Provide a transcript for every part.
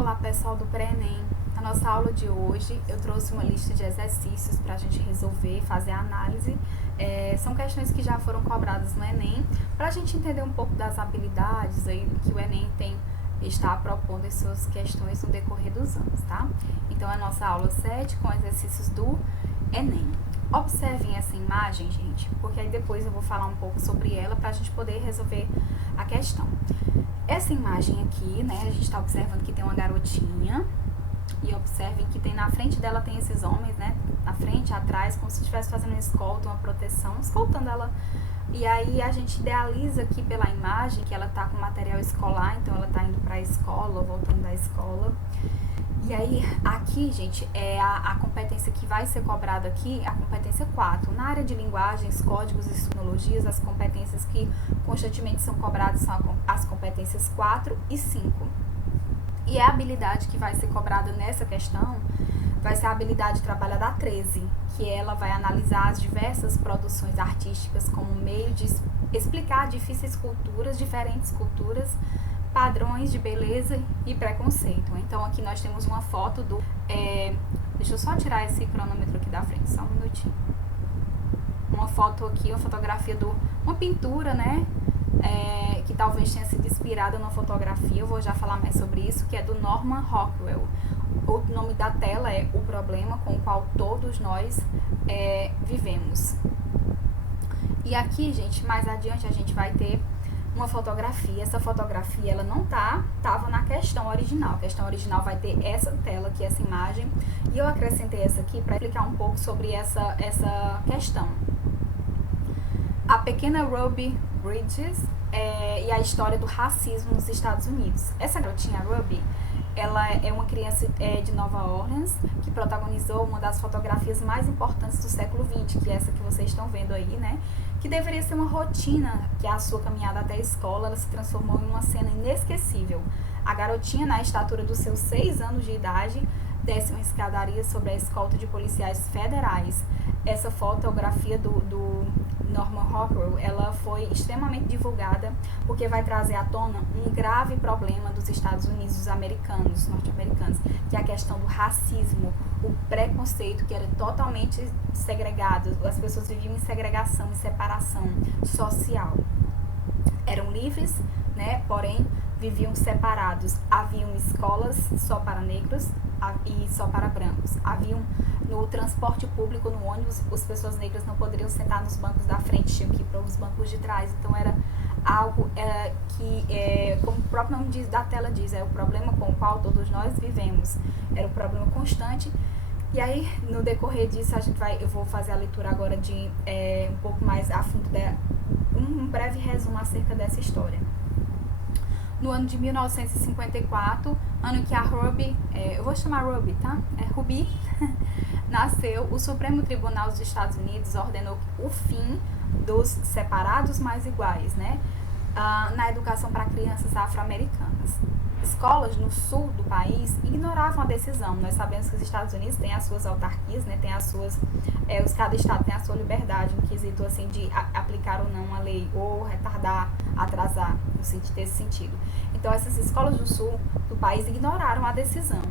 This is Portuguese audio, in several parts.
Olá pessoal do Pré-ENEM, na nossa aula de hoje eu trouxe uma lista de exercícios para a gente resolver, fazer a análise. São questões que já foram cobradas no Enem, para a gente entender um pouco das habilidades aí que o Enem está propondo em suas questões no decorrer dos anos, tá? Então é a nossa aula 7 com exercícios do Enem. Observem essa imagem, gente, porque aí depois eu vou falar um pouco sobre ela para a gente poder resolver a questão. Essa imagem aqui, né, a gente está observando que tem uma garotinha e observem que tem na frente dela tem esses homens, né, na frente, atrás, como se estivesse fazendo uma escolta, uma proteção, escoltando ela. E aí a gente idealiza aqui pela imagem que ela tá com material escolar, então ela tá indo para a escola, voltando da escola. E aí, aqui, gente, é a competência que vai ser cobrada aqui, a competência 4. Na área de linguagens, códigos e tecnologias, as competências que constantemente são cobradas são as competências 4 e 5. E a habilidade que vai ser cobrada nessa questão vai ser a habilidade trabalhada a 13, que ela vai analisar as diversas produções artísticas como meio de explicar difíceis culturas, diferentes culturas, padrões de beleza e preconceito. Então aqui nós temos uma foto do... deixa eu só tirar esse cronômetro aqui da frente, só um minutinho. Uma foto aqui, uma fotografia de uma pintura, né? Que talvez tenha sido inspirada numa fotografia, eu vou já falar mais sobre isso, que é do Norman Rockwell. O nome da tela é O Problema com o Qual Todos Nós Vivemos. E aqui, gente, mais adiante a gente vai ter uma fotografia. Essa fotografia, ela não tava na questão original. A questão original vai ter essa tela aqui, essa imagem, e eu acrescentei essa aqui para explicar um pouco sobre essa questão. A pequena Ruby Bridges e a história do racismo nos Estados Unidos. Essa garotinha Ruby, ela é uma criança de Nova Orleans que protagonizou uma das fotografias mais importantes do século XX, que é essa que vocês estão vendo aí, né? Que deveria ser uma rotina, que a sua caminhada até a escola, ela se transformou em uma cena inesquecível. A garotinha, na estatura dos seus 6 anos de idade, desce uma escadaria sobre a escolta de policiais federais. Essa fotografia do Norman Rockwell, ela foi extremamente divulgada porque vai trazer à tona um grave problema dos Estados Unidos, dos americanos, norte-americanos, que é a questão do racismo, o preconceito, que era totalmente segregado, as pessoas viviam em segregação, em separação social. Eram livres, né, porém viviam separados. Haviam escolas só para negros e só para brancos. Haviam no transporte público, no ônibus, as pessoas negras não poderiam sentar nos bancos da frente, tinham que ir para os bancos de trás. Então era algo que, como o próprio nome da tela diz, é o problema com o qual todos nós vivemos. Era um problema constante. E aí, no decorrer disso, eu vou fazer a leitura agora de um pouco mais a fundo, um breve resumo acerca dessa história. No ano de 1954, ano que a Ruby, eu vou chamar Ruby, tá? Ruby, nasceu, o Supremo Tribunal dos Estados Unidos ordenou o fim dos separados mais iguais, né? Na educação para crianças afro-americanas. Escolas no sul do país ignoravam a decisão. Nós sabemos que os Estados Unidos têm as suas autarquias, né? Tem as suas, cada estado tem a sua liberdade no quesito assim de aplicar ou não uma lei, ou retardar, atrasar, nesse sentido. Então essas escolas do sul do país ignoraram a decisão.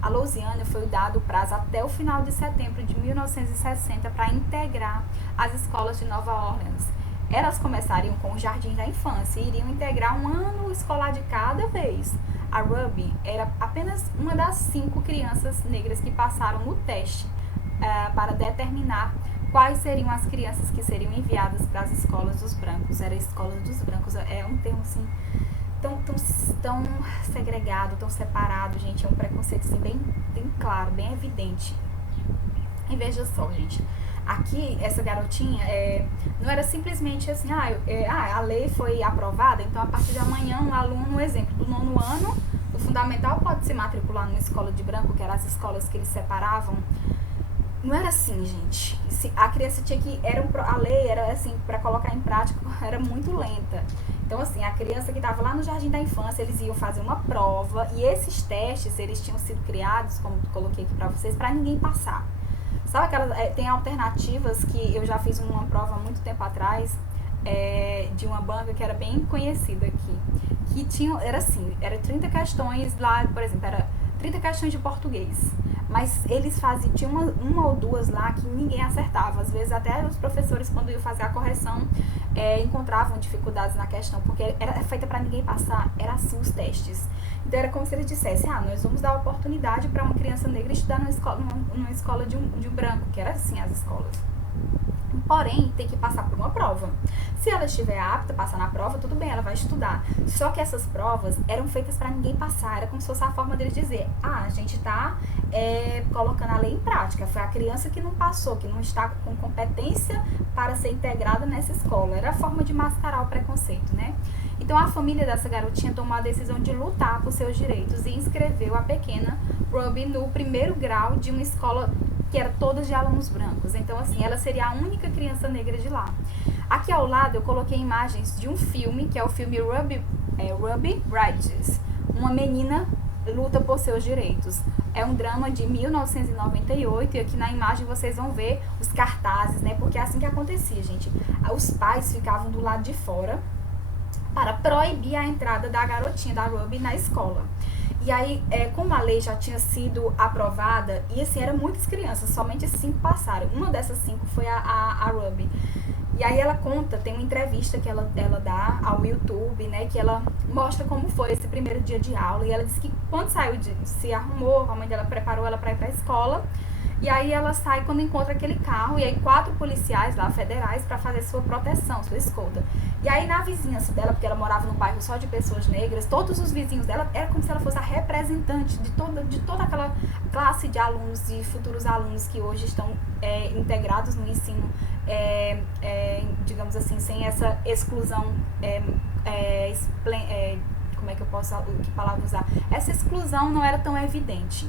A Louisiana foi dado o prazo até o final de setembro de 1960 para integrar as escolas de Nova Orleans. Elas começariam com o jardim da infância e iriam integrar um ano escolar de cada vez. A Ruby era apenas uma das 5 crianças negras que passaram no teste para determinar quais seriam as crianças que seriam enviadas para as escolas dos brancos. Era a escola dos brancos, é um termo assim tão segregado, tão separado, gente, é um preconceito assim, bem claro, bem evidente. E veja só, gente, aqui essa garotinha não era simplesmente assim, a lei foi aprovada, então a partir de amanhã um aluno, um exemplo, do 9º ano do fundamental pode se matricular numa escola de branco, que eram as escolas que eles separavam. Não era assim, gente. A criança tinha que... a lei era assim, para colocar em prática, era muito lenta. Então, assim, a criança que estava lá no jardim da infância, eles iam fazer uma prova, e esses testes, eles tinham sido criados, como coloquei aqui para vocês, para ninguém passar. Sabe aquelas... tem alternativas que eu já fiz uma prova há muito tempo atrás, de uma banca que era bem conhecida aqui, que tinha, era 30 questões lá, por exemplo, era 30 questões de português, mas eles faziam, tinha uma ou duas lá que ninguém acertava, às vezes até os professores, quando iam fazer a correção, encontravam dificuldades na questão, porque era feita para ninguém passar, era assim os testes. Então era como se eles dissessem, nós vamos dar oportunidade para uma criança negra estudar numa escola de um branco, que era assim as escolas. Porém, tem que passar por uma prova. Se ela estiver apta a passar na prova, tudo bem, ela vai estudar. Só que essas provas eram feitas para ninguém passar. Era como se fosse a forma deles dizer, a gente está colocando a lei em prática. Foi a criança que não passou, que não está com competência para ser integrada nessa escola. Era a forma de mascarar o preconceito, né? Então, a família dessa garotinha tomou a decisão de lutar por seus direitos e inscreveu a pequena Ruby no primeiro grau de uma escola que era toda de alunos brancos. Então, assim, ela seria a única criança negra de lá. Aqui ao lado eu coloquei imagens de um filme, que é o filme Ruby Bridges. Uma menina luta por seus direitos. É um drama de 1998 e aqui na imagem vocês vão ver os cartazes, né? Porque é assim que acontecia, gente. Os pais ficavam do lado de fora para proibir a entrada da garotinha, da Ruby, na escola. E aí, como a lei já tinha sido aprovada, e assim, eram muitas crianças, somente 5 passaram. Uma dessas 5 foi a Ruby. E aí ela conta, tem uma entrevista que ela dá ao YouTube, né, que ela mostra como foi esse primeiro dia de aula. E ela disse que quando saiu, se arrumou, a mãe dela preparou ela para ir para a escola. E aí ela sai quando encontra aquele carro, e aí 4 policiais lá, federais, para fazer sua proteção, sua escolta. E aí na vizinhança dela, porque ela morava num bairro só de pessoas negras, todos os vizinhos dela, era como se ela fosse a representante de toda aquela classe de alunos, de futuros alunos que hoje estão integrados no ensino, digamos assim, sem essa exclusão, como é que eu posso, que palavra usar? Essa exclusão não era tão evidente.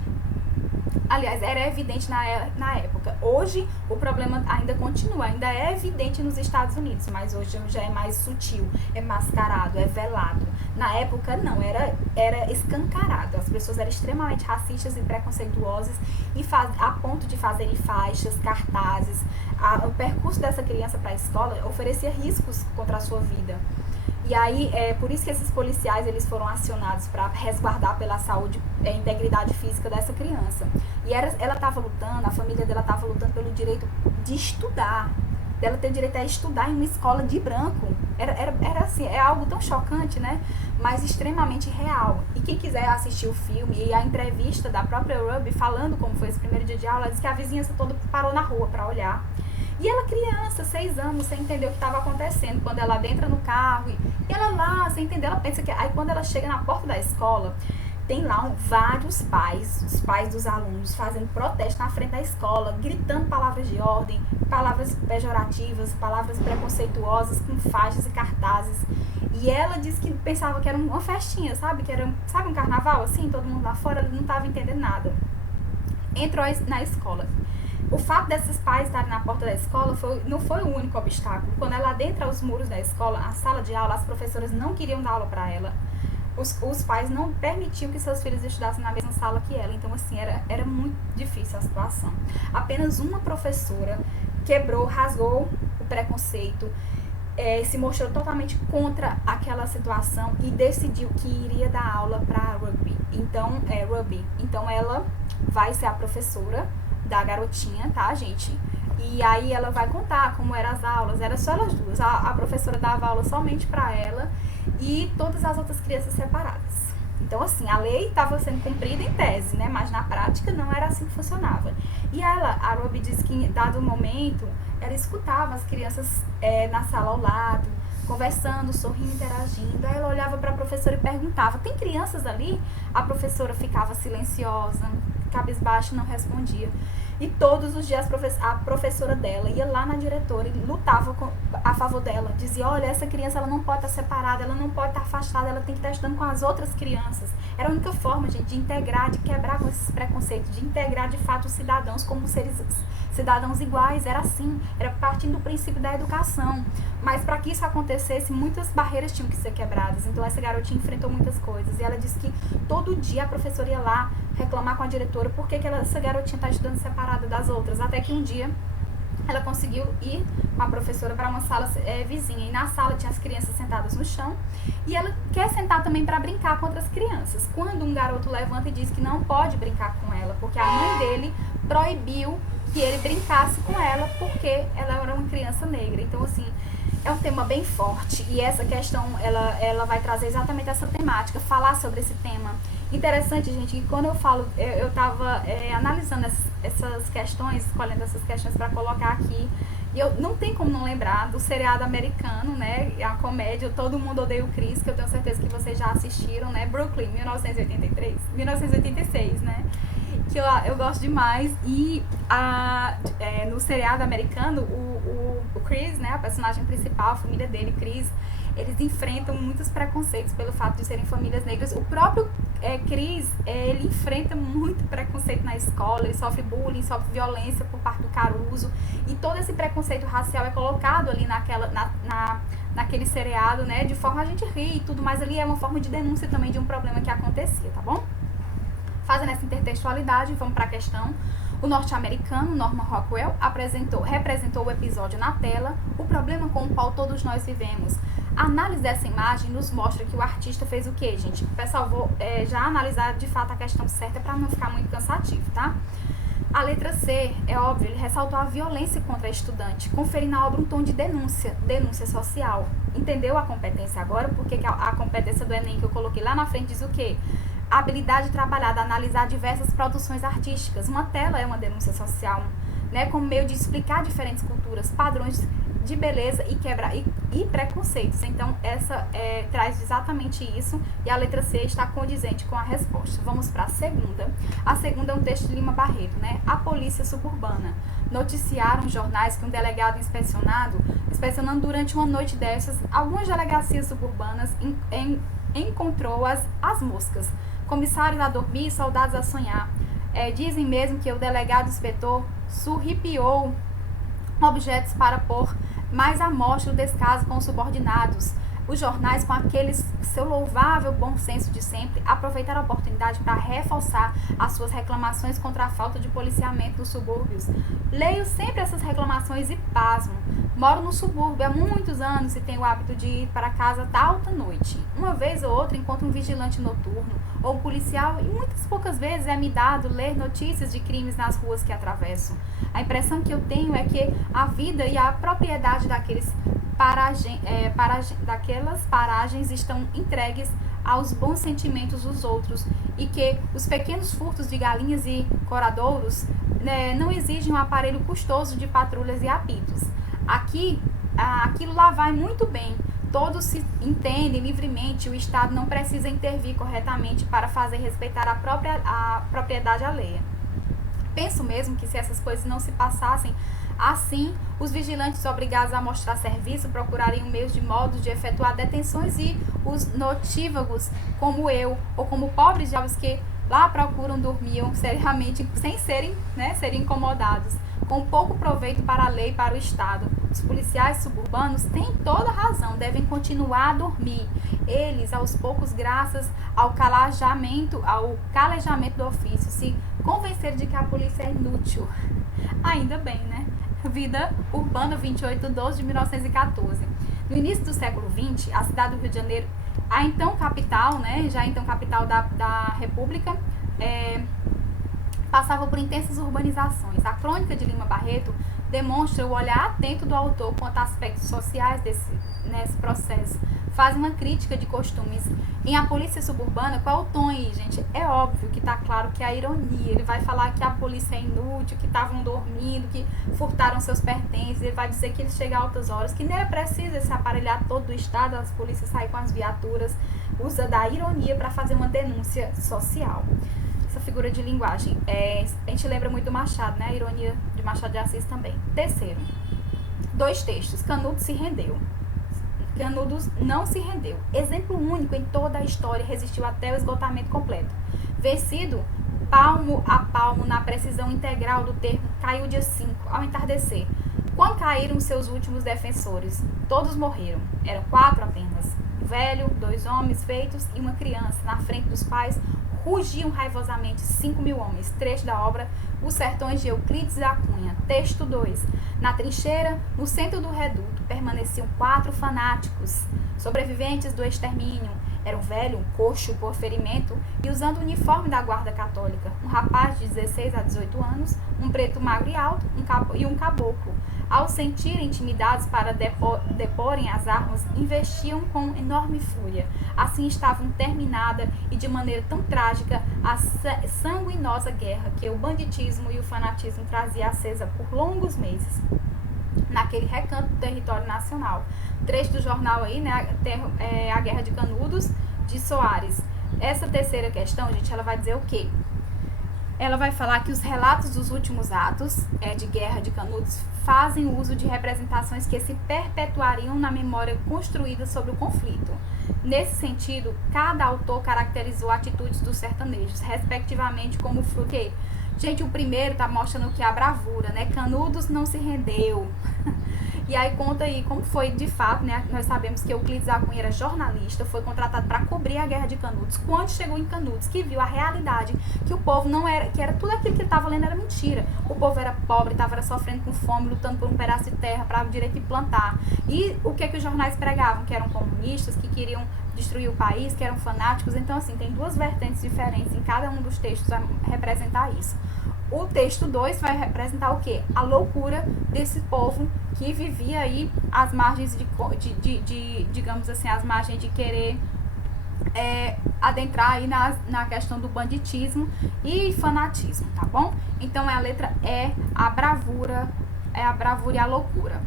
Aliás, era evidente na época. Hoje, o problema ainda continua, ainda é evidente nos Estados Unidos, mas hoje já é mais sutil, é mascarado, é velado. Na época, não, era escancarado. As pessoas eram extremamente racistas e preconceituosas, a ponto de fazerem faixas, cartazes. O percurso dessa criança para a escola oferecia riscos contra a sua vida. E aí, por isso que esses policiais eles foram acionados para resguardar pela saúde e integridade física dessa criança. E ela estava lutando, a família dela estava lutando pelo direito de estudar, dela ter direito a estudar em uma escola de branco. Era assim, é algo tão chocante, né? Mas extremamente real. E quem quiser assistir o filme e a entrevista da própria Ruby falando como foi esse primeiro dia de aula, ela disse que a vizinhança toda parou na rua para olhar. E ela criança, 6 anos, sem entender o que estava acontecendo. Quando ela entra no carro e ela lá, sem entender, ela pensa que... Aí quando ela chega na porta da escola, tem lá vários pais, os pais dos alunos, fazendo protesto na frente da escola, gritando palavras de ordem, palavras pejorativas, palavras preconceituosas, com faixas e cartazes. E ela disse que pensava que era uma festinha, sabe? Que era, sabe, um carnaval, assim, todo mundo lá fora, ela não estava entendendo nada. Entrou na escola. O fato desses pais estarem na porta da escola não foi o único obstáculo. Quando ela adentra os muros da escola, a sala de aula, as professoras não queriam dar aula para ela. Os pais não permitiam que seus filhos estudassem na mesma sala que ela. Então, assim, era muito difícil a situação. Apenas uma professora rasgou o preconceito, se mostrou totalmente contra aquela situação e decidiu que iria dar aula para Ruby. Então, ela vai ser a professora da garotinha, tá, gente? E aí ela vai contar como eram as aulas. Era só elas duas. A professora dava aula somente para ela e todas as outras crianças separadas. Então, assim, a lei estava sendo cumprida em tese, né? Mas na prática não era assim que funcionava. E a Ruby disse que em dado momento, ela escutava as crianças na sala ao lado, conversando, sorrindo, interagindo. Aí ela olhava para a professora e perguntava, tem crianças ali? A professora ficava silenciosa, cabisbaixa, não respondia. E todos os dias a professora dela ia lá na diretora e lutava a favor dela. Dizia, olha, essa criança ela não pode estar separada, ela não pode estar afastada, ela tem que estar estudando com as outras crianças. Era a única forma, gente, de integrar, de quebrar com esses preconceitos, de integrar de fato os cidadãos como cidadãos iguais. Era assim, era partindo do princípio da educação. Mas para que isso acontecesse, muitas barreiras tinham que ser quebradas. Então essa garotinha enfrentou muitas coisas. E ela disse que todo dia a professora ia lá reclamar com a diretora por que essa garotinha está estudando separada das outras. Até que um dia ela conseguiu ir com a professora para uma sala vizinha. E na sala tinha as crianças sentadas no chão. E ela quer sentar também para brincar com outras crianças. Quando um garoto levanta e diz que não pode brincar com ela, porque a mãe dele proibiu que ele brincasse com ela, porque ela era uma criança negra. Então, assim, é um tema bem forte. E essa questão, ela vai trazer exatamente essa temática, falar sobre esse tema. Interessante, gente, que quando eu falo, eu estava analisando essas questões, escolhendo essas questões para colocar aqui, e eu não tem como não lembrar do seriado americano, né, a comédia Todo Mundo Odeia o Chris, que eu tenho certeza que vocês já assistiram, né, Brooklyn, 1986, né, que eu gosto demais. E no seriado americano, o Chris, né, a personagem principal, a família dele, Chris, eles enfrentam muitos preconceitos pelo fato de serem famílias negras. O próprio Chris, ele enfrenta muito preconceito na escola, ele sofre bullying, sofre violência por parte do Caruso, e todo esse preconceito racial é colocado ali naquele seriado, né, de forma a gente rir e tudo, mas ali é uma forma de denúncia também de um problema que acontecia, tá bom? Fazendo essa intertextualidade, vamos para a questão. O norte-americano Norman Rockwell representou o episódio na tela, o problema com o qual todos nós vivemos. A análise dessa imagem nos mostra que o artista fez o quê, gente? Pessoal, vou já analisar de fato a questão certa para não ficar muito cansativo, tá? A letra C, é óbvio, ele ressaltou a violência contra a estudante, conferindo na obra um tom de denúncia social. Entendeu a competência agora? Porque a competência do Enem que eu coloquei lá na frente diz o quê? A habilidade trabalhada, analisar diversas produções artísticas. Uma tela é uma denúncia social, né, como meio de explicar diferentes culturas, padrões de beleza e preconceitos. Então, essa traz exatamente isso, e a letra C está condizente com a resposta. Vamos para a segunda. A segunda é um texto de Lima Barreto, né? A polícia suburbana. Noticiaram jornais que um delegado inspecionando durante uma noite dessas, algumas delegacias suburbanas encontrou as moscas. Comissários a dormir e soldados a sonhar. Dizem mesmo que o delegado inspetor surripiou objetos para pôr mais à mostra o descaso com os subordinados. Os jornais, com aquele seu louvável bom senso de sempre, aproveitaram a oportunidade para reforçar as suas reclamações contra a falta de policiamento nos subúrbios. Leio sempre essas reclamações e pasmo. Moro no subúrbio há muitos anos e tenho o hábito de ir para casa da alta noite. Uma vez ou outra encontro um vigilante noturno ou um policial, e muitas poucas vezes é me dado ler notícias de crimes nas ruas que atravesso. A impressão que eu tenho é que a vida e a propriedade daquelas paragens estão entregues aos bons sentimentos dos outros, e que os pequenos furtos de galinhas e coradouros, né, não exigem um aparelho custoso de patrulhas e apitos. Aquilo lá vai muito bem. Todos se entendem livremente, o Estado não precisa intervir corretamente para fazer respeitar a propriedade alheia. Penso mesmo que se essas coisas não se passassem assim, os vigilantes obrigados a mostrar serviço procurariam meios de modos de efetuar detenções, e os notívagos, como eu, ou como pobres diabos que lá procuram, dormiam seriamente, sem serem incomodados, com pouco proveito para a lei e para o Estado. Os policiais suburbanos têm toda razão, devem continuar a dormir. Eles, aos poucos, graças ao calejamento do ofício, se convenceram de que a polícia é inútil. Ainda bem, né? Vida Urbana 28/12 de 1914. No início do século XX, a cidade do Rio de Janeiro, a então capital, né, da República, passava por intensas urbanizações. A crônica de Lima Barreto demonstra o olhar atento do autor quanto a aspectos sociais nesse processo. Faz uma crítica de costumes. Em A Polícia Suburbana, qual é o tom aí, gente? É óbvio que tá claro que é a ironia. Ele vai falar que a polícia é inútil, que estavam dormindo, que furtaram seus pertences. Ele vai dizer que eles chegam a altas horas, que nem é preciso esse aparelhar todo do Estado, as polícias saem com as viaturas. Usa da ironia para fazer uma denúncia social. Essa figura de linguagem. A gente lembra muito do Machado, né? A ironia de Machado de Assis também. Terceiro, 2 textos. Canudos se rendeu. Canudos não se rendeu. Exemplo único em toda a história, resistiu até o esgotamento completo. Vencido palmo a palmo na precisão integral do termo, caiu dia 5, ao entardecer. Quando caíram seus últimos defensores, todos morreram. Eram 4 apenas. Um velho, 2 homens feitos e uma criança, na frente dos pais, rugiam raivosamente 5.000 homens. Trecho da obra Os Sertões de Euclides da Cunha. Texto 2. Na trincheira, no centro do reduto, permaneciam 4 fanáticos, sobreviventes do extermínio. Era um velho, um coxo por ferimento e usando o uniforme da guarda católica. Um rapaz de 16 a 18 anos, um preto magro e alto e um caboclo. Ao sentirem intimidados para deporem as armas, investiam com enorme fúria. Assim estavam terminada e de maneira tão trágica a sanguinosa guerra que o banditismo e o fanatismo trazia acesa por longos meses naquele recanto do território nacional. Trecho do jornal aí, né, a Guerra de Canudos, de Soares. Essa terceira questão, gente, ela vai dizer o quê? Ela vai falar que os relatos dos últimos atos de Guerra de Canudos fazem uso de representações que se perpetuariam na memória construída sobre o conflito. Nesse sentido, cada autor caracterizou atitudes dos sertanejos, respectivamente, como fruto. Gente, o primeiro tá mostrando que a bravura, né? Canudos não se rendeu. E aí conta aí como foi de fato, né? Nós sabemos que Euclides da Cunha era jornalista, foi contratado para cobrir a Guerra de Canudos. Quando chegou em Canudos, que viu a realidade, que o povo não era, que era tudo aquilo que ele estava lendo era mentira. O povo era pobre, estava sofrendo com fome, lutando por um pedaço de terra para o direito de plantar. E o que os jornais pregavam? Que eram comunistas, que queriam destruir o país, que eram fanáticos. Então, assim, tem duas vertentes diferentes em cada um dos textos a representar isso. O texto 2 vai representar o quê? A loucura desse povo que vivia aí às margens digamos assim, às margens de querer adentrar aí na questão do banditismo e fanatismo, tá bom? Então, a letra E, a bravura e a loucura.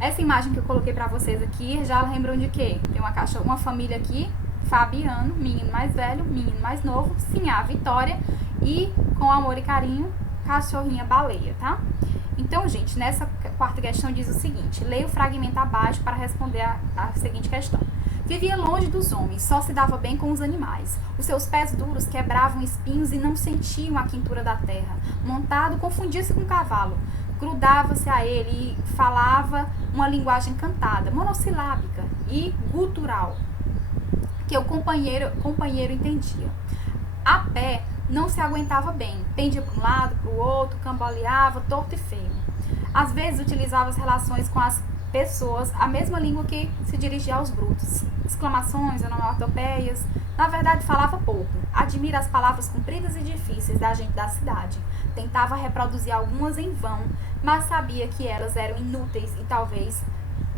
Essa imagem que eu coloquei pra vocês aqui, já lembram de quê? Tem uma família aqui, Fabiano, menino mais velho, menino mais novo, Sinhá, Vitória e, com amor e carinho, cachorrinha Baleia, tá? Então, gente, nessa quarta questão diz o seguinte, leia o fragmento abaixo para responder a seguinte questão. Vivia longe dos homens, só se dava bem com os animais. Os seus pés duros quebravam espinhos e não sentiam a quentura da terra. Montado, confundia-se com o cavalo. Grudava-se a ele e falava uma linguagem cantada, monossilábica e gutural, que o companheiro entendia. A pé, não se aguentava bem, pendia para um lado, para o outro, cambaleava, torto e feio. Às vezes utilizava as relações com as pessoas, a mesma língua que se dirigia aos brutos. Exclamações, onomatopeias. Na verdade, falava pouco. Admira as palavras compridas e difíceis da gente da cidade. Tentava reproduzir algumas em vão, mas sabia que elas eram inúteis e talvez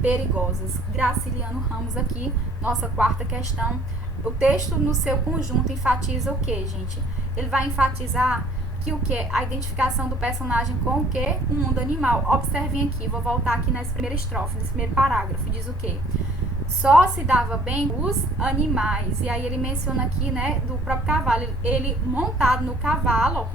perigosas. Graciliano Ramos aqui, nossa quarta questão. O texto no seu conjunto enfatiza o que, gente? Ele vai enfatizar que o que? A identificação do personagem com o que? O mundo animal. Observem aqui, vou voltar aqui nessa primeira estrofe, nesse primeiro parágrafo, diz o que? Só se dava bem os animais. E aí ele menciona aqui, né, do próprio cavalo. Ele montado no cavalo,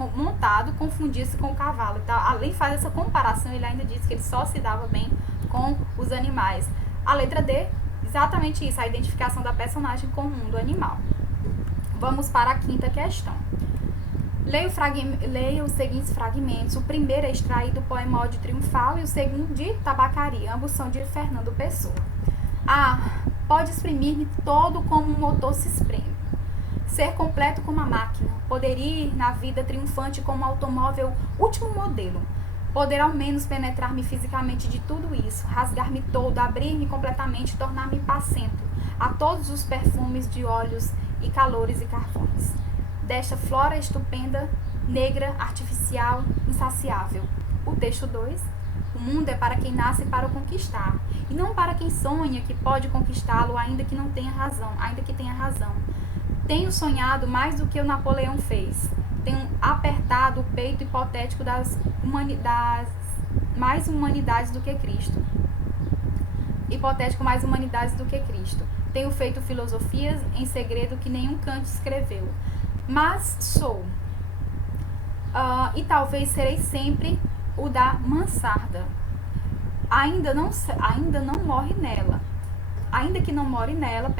confundia-se com o cavalo. Então, além de fazer essa comparação, ele ainda diz que ele só se dava bem com os animais. A letra D, exatamente isso, a identificação da personagem com o mundo animal. Vamos para a quinta questão. Leia os seguintes fragmentos. O primeiro é extraído do poema Ode Triunfal e o segundo de Tabacaria. Ambos são de Fernando Pessoa. Pode exprimir-me todo como um motor se espreme. Ser completo como a máquina. Poder ir na vida triunfante como um automóvel último modelo. Poder ao menos penetrar-me fisicamente de tudo isso. Rasgar-me todo, abrir-me completamente, tornar-me pacento a todos os perfumes de óleos e calores e carvões. Desta flora estupenda, negra, artificial, insaciável. O texto 2. O mundo é para quem nasce para o conquistar, e não para quem sonha que pode conquistá-lo, ainda que tenha razão. Tenho sonhado mais do que o Napoleão fez. Tenho apertado o peito hipotético das mais humanidades do que Cristo. Hipotético mais humanidades do que Cristo. Tenho feito filosofias em segredo que nenhum Kant escreveu. Mas sou, e talvez serei sempre o da mansarda. Ainda não morre nela. ainda que não more nela,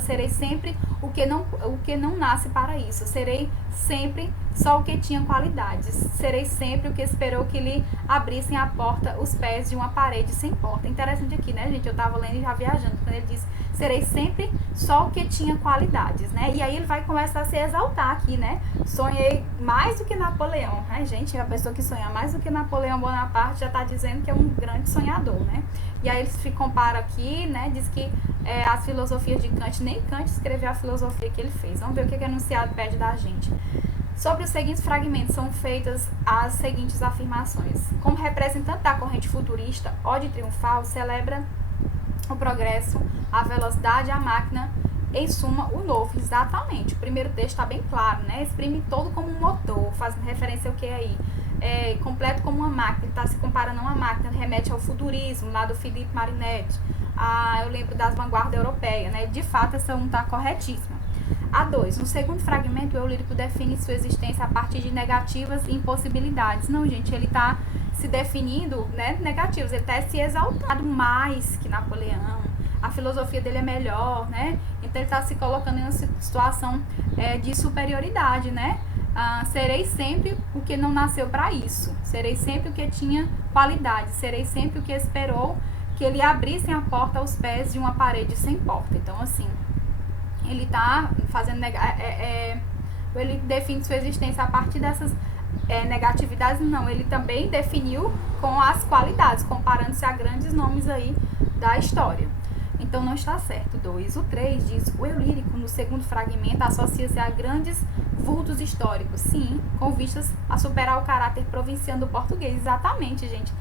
serei sempre o que não nasce para isso. Serei sempre só o que tinha qualidades. Serei sempre o que esperou que lhe abrissem a porta, os pés de uma parede sem porta. Interessante aqui, né, gente? Eu estava lendo e já viajando quando ele diz: serei sempre só o que tinha qualidades, né? E aí ele vai começar a se exaltar aqui, né? Sonhei mais do que Napoleão. Ai, gente, a pessoa que sonha mais do que Napoleão Bonaparte já está dizendo que é um grande sonhador, né? E aí ele se compara aqui, né? Diz que as filosofias de Kant, nem Kant escreveu a filosofia que ele fez. Vamos ver o que o enunciado pede da gente. Sobre os seguintes fragmentos são feitas as seguintes afirmações. Como representante da corrente futurista, Ode Triunfal celebra o progresso, a velocidade, a máquina, em suma, o novo. Exatamente. O primeiro texto está bem claro, né? Exprime todo como um motor, fazendo referência ao que aí? Completo como uma máquina. Ele está se comparando a uma máquina, remete ao futurismo, lá do Philippe Marinetti. Eu lembro das vanguardas europeias, né? De fato, essa 1 está corretíssima. A 2. No segundo fragmento, o eu lírico define sua existência a partir de negativas e impossibilidades. Não, gente, ele está se definindo, né, negativos. Ele está se exaltando mais que Napoleão. A filosofia dele é melhor, né? Então ele está se colocando em uma situação de superioridade, né? Serei sempre o que não nasceu para isso. Serei sempre o que tinha qualidade. Serei sempre o que esperou que ele abrissem a porta aos pés de uma parede sem porta. Então, assim, ele está fazendo ele define sua existência a partir dessas negatividades. Não, ele também definiu com as qualidades, comparando-se a grandes nomes aí da história. Então não está certo. 2. O 3 diz: o eu lírico, no segundo fragmento, associa-se a grandes vultos históricos, sim, com vistas a superar o caráter provinciano do português. Exatamente, gente.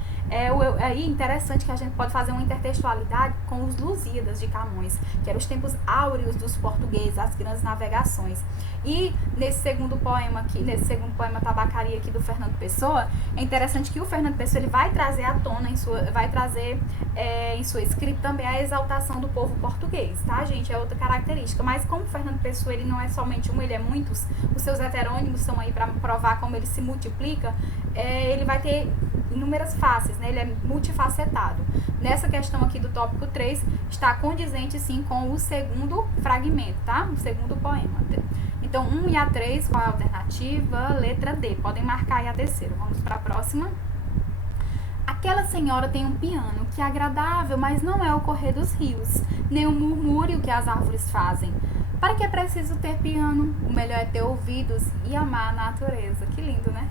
Aí interessante que a gente pode fazer uma intertextualidade com os Lusíadas de Camões, que eram os tempos áureos dos portugueses, as grandes navegações. E nesse segundo poema Tabacaria aqui do Fernando Pessoa, é interessante que o Fernando Pessoa ele vai trazer à tona, em sua escrita também a exaltação do povo português, tá, gente? É outra característica. Mas como o Fernando Pessoa ele não é somente um, ele é muitos, os seus heterônimos estão aí para provar como ele se multiplica, ele vai ter inúmeras faces, né? Ele é multifacetado. Nessa questão aqui do tópico 3, está condizente sim com o segundo fragmento, tá? O segundo poema. Então, 1 e a 3, qual é a alternativa? Letra D. Podem marcar aí a terceira. Vamos para a próxima. Aquela senhora tem um piano que é agradável, mas não é o correr dos rios, nem o murmúrio que as árvores fazem. Para que é preciso ter piano? O melhor é ter ouvidos e amar a natureza. Que lindo, né?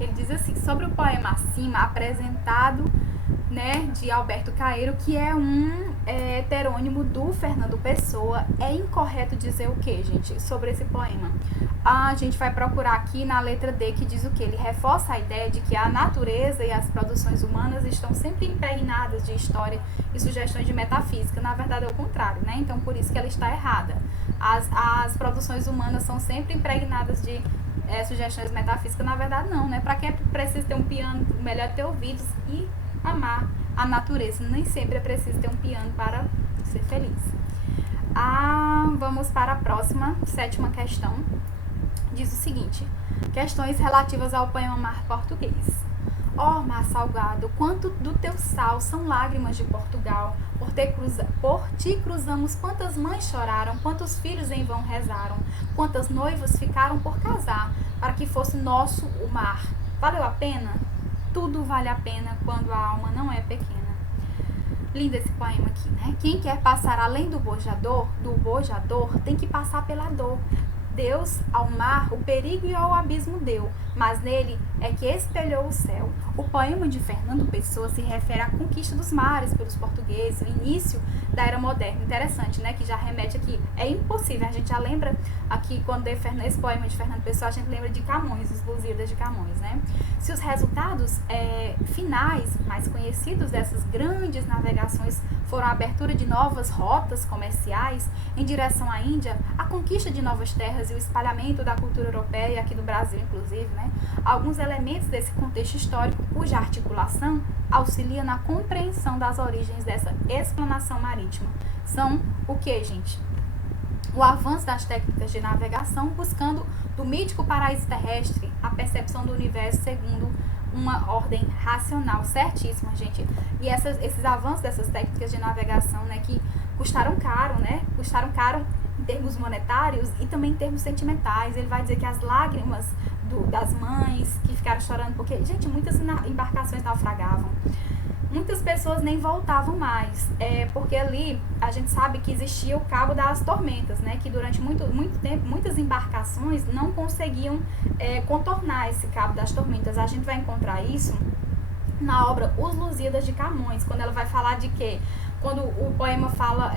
Ele diz assim, sobre o poema acima, apresentado, né, de Alberto Caeiro, que é um heterônimo do Fernando Pessoa. É incorreto dizer o que, gente, sobre esse poema? A gente vai procurar aqui na letra D, que diz o que? Ele reforça a ideia de que a natureza e as produções humanas estão sempre impregnadas de história e sugestões de metafísica. Na verdade é o contrário, né? Então por isso que ela está errada. As produções humanas são sempre impregnadas de sugestões metafísicas. Na verdade não, né? Para que é preciso ter um piano? Melhor ter ouvidos e amar a natureza. Nem sempre é preciso ter um piano para ser feliz. Vamos para a próxima, 7ª questão. Diz o seguinte: questões relativas ao poema Mar Português. Ó mar salgado, quanto do teu sal são lágrimas de Portugal. Por ti cruzamos, quantas mães choraram, quantos filhos em vão rezaram, quantas noivas ficaram por casar, para que fosse nosso o mar. Valeu a pena? Tudo vale a pena quando a alma não é pequena. Lindo esse poema aqui, né? Quem quer passar além do bojador, tem que passar pela dor. Deus ao mar o perigo e ao abismo deu, mas nele é que espelhou o céu. O poema de Fernando Pessoa se refere à conquista dos mares pelos portugueses, o início da Era Moderna. Interessante, né? Que já remete aqui. É impossível, a gente já lembra aqui, quando esse poema de Fernando Pessoa, a gente lembra de Camões, os Lusíadas de Camões, né? Se os resultados finais, mais conhecidos dessas grandes navegações foram a abertura de novas rotas comerciais em direção à Índia, a conquista de novas terras e o espalhamento da cultura europeia, aqui do Brasil inclusive, né? Alguns elementos desse contexto histórico, cuja articulação auxilia na compreensão das origens dessa explanação marítima. São o que, gente? O avanço das técnicas de navegação, buscando do mítico paraíso terrestre a percepção do universo segundo uma ordem racional, certíssima, gente. E esses avanços dessas técnicas de navegação, né, que custaram caro, né, custaram caro em termos monetários e também em termos sentimentais. Ele vai dizer que as lágrimas das mães que ficaram chorando, porque, gente, muitas embarcações naufragavam. Muitas pessoas nem voltavam mais, porque ali a gente sabe que existia o Cabo das Tormentas, né, que durante muito tempo, muitas embarcações não conseguiam contornar esse Cabo das Tormentas. A gente vai encontrar isso na obra Os Lusíadas de Camões, quando ela vai falar de quê? Quando o poema fala,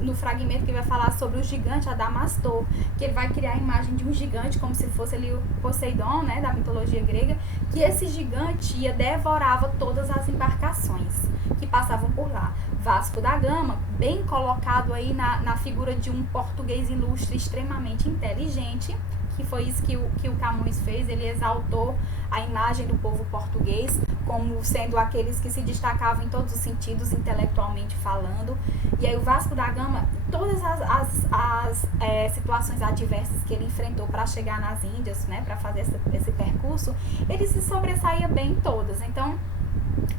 no fragmento que vai falar sobre o gigante Adamastor, que ele vai criar a imagem de um gigante, como se fosse ali o Poseidon, né, da mitologia grega, que esse gigante devorava todas as embarcações que passavam por lá. Vasco da Gama, bem colocado aí na figura de um português ilustre, extremamente inteligente, que foi isso que o Camões fez. Ele exaltou a imagem do povo português como sendo aqueles que se destacavam em todos os sentidos, intelectualmente falando. E aí o Vasco da Gama, todas as situações adversas que ele enfrentou para chegar nas Índias, né, para fazer esse percurso, ele se sobressaía bem em todas. Então,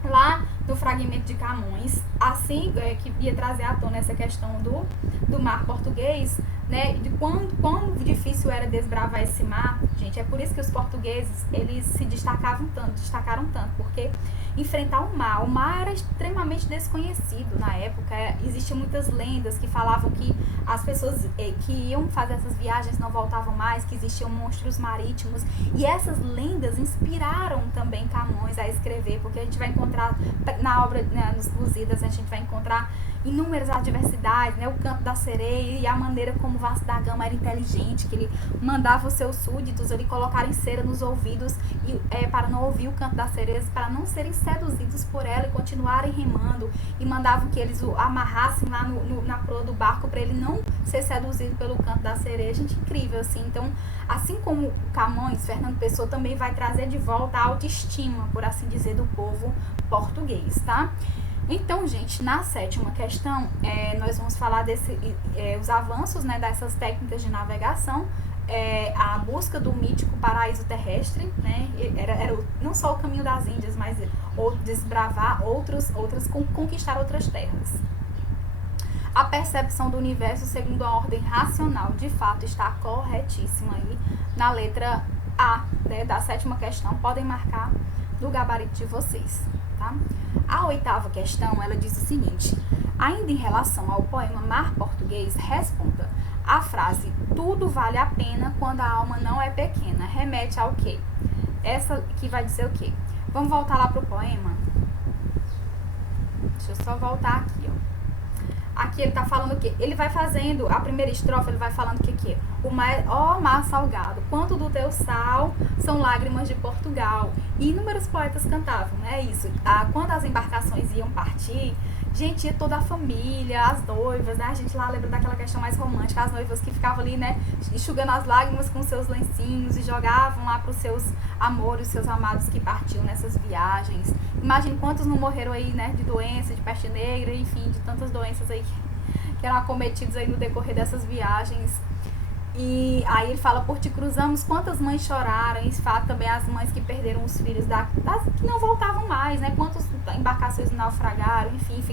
lá no fragmento de Camões, assim que ia trazer à tona essa questão do mar português, né, de quão difícil era desbravar esse mar, gente. É por isso que os portugueses, eles se destacaram tanto, porque enfrentar o mar era extremamente desconhecido na época. Existiam muitas lendas que falavam que as pessoas que iam fazer essas viagens não voltavam mais, que existiam monstros marítimos, e essas lendas inspiraram também Camões a escrever, porque a gente vai encontrar na obra, né, nos Lusíadas, a gente vai encontrar inúmeras adversidades, né, o canto da sereia e a maneira como Vasco da Gama era inteligente, que ele mandava os seus súditos ali colocarem cera nos ouvidos para não ouvir o canto das sereias, para não serem seduzidos por ela e continuarem remando, e mandavam que eles o amarrassem lá na proa do barco para ele não ser seduzido pelo canto da sereia. Gente, incrível, assim. Então, assim como Camões, Fernando Pessoa também vai trazer de volta a autoestima, por assim dizer, do povo português, tá? Então, gente, na sétima questão, nós vamos falar os avanços, né, dessas técnicas de navegação, a busca do mítico paraíso terrestre, né, era não só o caminho das Índias, mas desbravar conquistar outras terras. A percepção do universo segundo a ordem racional, de fato, está corretíssima aí na letra A, né, da sétima questão. Podem marcar no gabarito de vocês, tá? A oitava questão, ela diz o seguinte: ainda em relação ao poema Mar Português, responda. A frase "tudo vale a pena quando a alma não é pequena" remete ao quê? Essa aqui vai dizer o quê? Vamos voltar lá pro poema? Deixa eu só voltar aqui, ó. Aqui ele tá falando o quê? Ele vai fazendo, a primeira estrofe, ele vai falando o que? O mar, ó mar salgado, quanto do teu sal são lágrimas de Portugal. E inúmeros poetas cantavam, né? Isso. Quando as embarcações iam partir, gente, ia toda a família, as noivas, né? A gente lá lembra daquela questão mais romântica, as noivas que ficavam ali, né, enxugando as lágrimas com seus lencinhos e jogavam lá pros seus amores, seus amados que partiam nessas viagens. Imagine quantos não morreram aí, né, de doença, de peste negra, enfim, de tantas doenças aí que eram acometidos aí no decorrer dessas viagens. E aí ele fala: por te cruzamos, quantas mães choraram, e fato também as mães que perderam os filhos que não voltavam mais, né? Quantas embarcações naufragaram, enfim,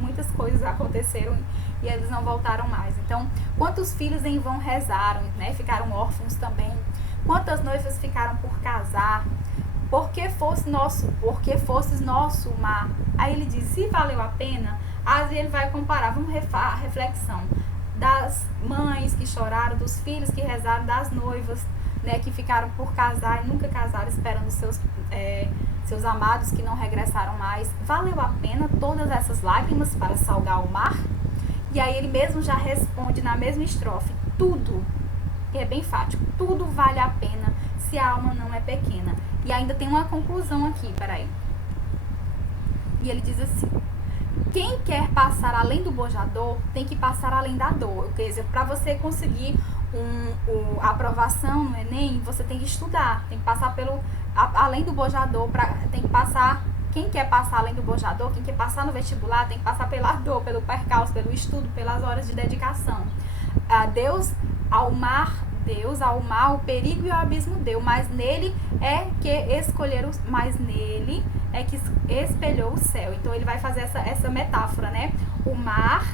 muitas coisas aconteceram e eles não voltaram mais. Então, quantos filhos em vão rezaram, né? Ficaram órfãos também. Quantas noivas ficaram por casar? Porque fosses nosso mar. Aí ele diz: se valeu a pena. Aí ele vai comparar, vamos a reflexão das mães que choraram, dos filhos que rezaram, das noivas, né, que ficaram por casar e nunca casaram, esperando seus amados que não regressaram mais. Valeu a pena todas essas lágrimas para salgar o mar? E aí ele mesmo já responde na mesma estrofe: tudo, que é bem fático, tudo vale a pena se a alma não é pequena. E ainda tem uma conclusão aqui, peraí. E ele diz assim: quem quer passar além do bojador tem que passar além da dor. Quer dizer, para você conseguir a aprovação no Enem, você tem que estudar, tem que passar além do bojador, tem que passar. Quem quer passar além do bojador, quem quer passar no vestibular, tem que passar pela dor, pelo percalço, pelo estudo, pelas horas de dedicação. Deus, ao mar Deus ao mar, o perigo e o abismo deu, mas nele é que escolheram, mas nele é que espelhou o céu. Então ele vai fazer essa metáfora, né? O mar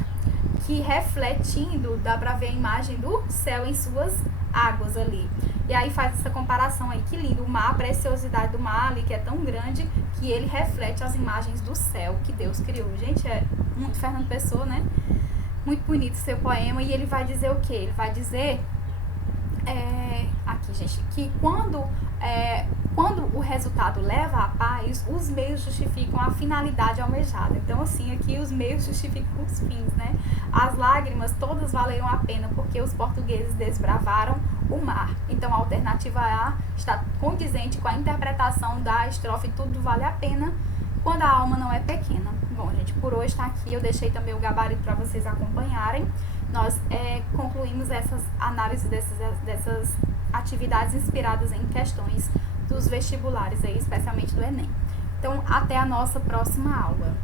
que refletindo, dá pra ver a imagem do céu em suas águas ali. E aí faz essa comparação aí, que lindo, o mar, a preciosidade do mar ali, que é tão grande, que ele reflete as imagens do céu que Deus criou. Gente, é muito Fernando Pessoa, né? Muito bonito seu poema. E ele vai dizer o quê? Ele vai dizer, aqui, gente, que quando o resultado leva à paz, os meios justificam a finalidade almejada. Então, assim, aqui os meios justificam os fins, né? As lágrimas todas valeram a pena porque os portugueses desbravaram o mar. Então, a alternativa A está condizente com a interpretação da estrofe Tudo Vale a Pena, quando a alma não é pequena. Bom, gente, por hoje está aqui. Eu deixei também o gabarito para vocês acompanharem. Nós concluímos essas análises dessas atividades inspiradas em questões dos vestibulares, aí, especialmente do Enem. Então, até a nossa próxima aula.